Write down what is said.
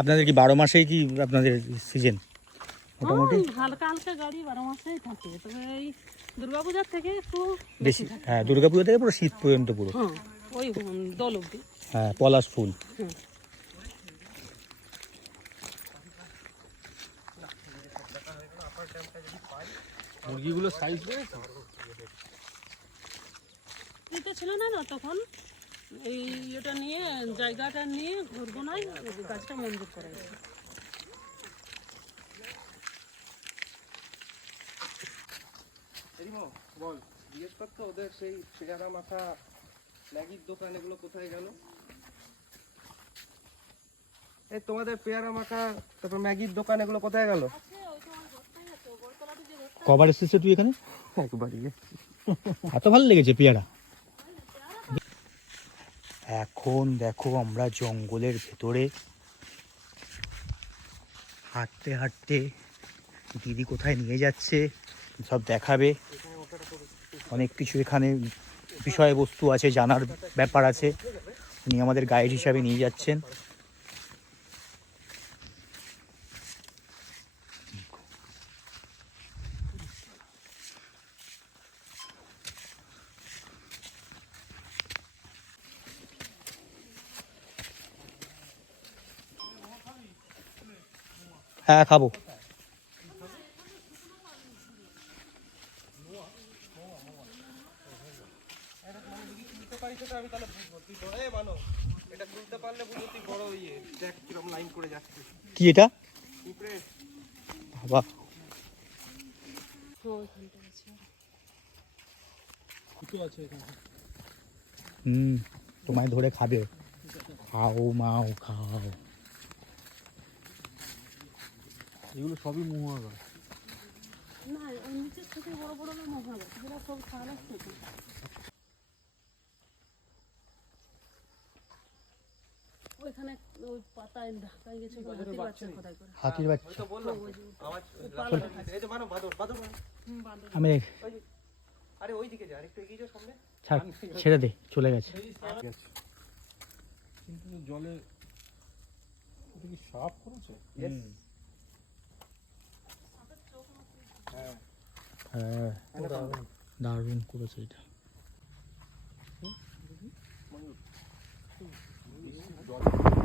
আপনাদের কি 12 মাসেই কি আপনাদের সিজন মোটামুটি? হালকা হালকা গাড়ি 12 মাসেই থাকে, তবে এই দুর্গাপূজার থেকে একটু বেশি। হ্যাঁ, দুর্গাপূজা থেকে পুরো শীত পর্যন্ত পুরো। হ্যাঁ, ওই দোল অবধি। হ্যাঁ, পলাশ ফুল। মুরগিগুলো সাইজ বেড়েছে তো ছিল না তখন, এই এটা নিয়ে জায়গাটা নিয়ে ঘুরবো নাই, গাছটা মঞ্জুর করা গেছে। বল, জিজ্ঞেস করতো ওদের সেই পেয়ারা মাখা ম্যাগির দোকান এগুলো কোথায় গেল? এই তোমাদের পেয়ারা মাখা তারপর ম্যাগির দোকান এগুলো কোথায় গেল? কবার এসেছে তুই এখানে? একবারই। এত ভালো লেগেছে পেয়ারা। এখন দেখো আমরা জঙ্গলের ভেতরে হাঁটতে হাঁটতে দিদি কোথায় নিয়ে যাচ্ছে সব দেখাবে। অনেক কিছু এখানে বিষয়বস্তু আছে, জানার ব্যাপার আছে। উনি আমাদের গাইড হিসাবে নিয়ে যাচ্ছেন। হ্যাঁ, খাবো। আমি তাহলে বুঝবো তুই বড় বানো, এটা খুলতে পারলে বুঝবো তুই বড় ইয়ে। দেখ কিরকম লাইন করে যাচ্ছে। কি এটা? উপরে বাবা, তোমায় ধরে খাবে। খাও মাও খাও। এগুলো সবই মহুয়া গাছ। না, ওই নিচের থেকে বড় বড় মহা গাছ, এগুলো সব ছাল আসছে। ওইখানে ওই পাতায় ঢাকায় গেছে, হাতির বাচ্চা খোদাই করে। হাতির বাচ্চা? তো বললাম আওয়াজ এই যে মানো বাদর বাদর মানো। আমি আরে ওইদিকে যা, আরেকটু এগিয়ে যাও সামনে। ছাড়, ছেড়ে দে, চলে গেছে। কিন্তু জলে এটা কি সাপ করেছে? হ্যাঁ, দারুণ করেছে এটা। জলে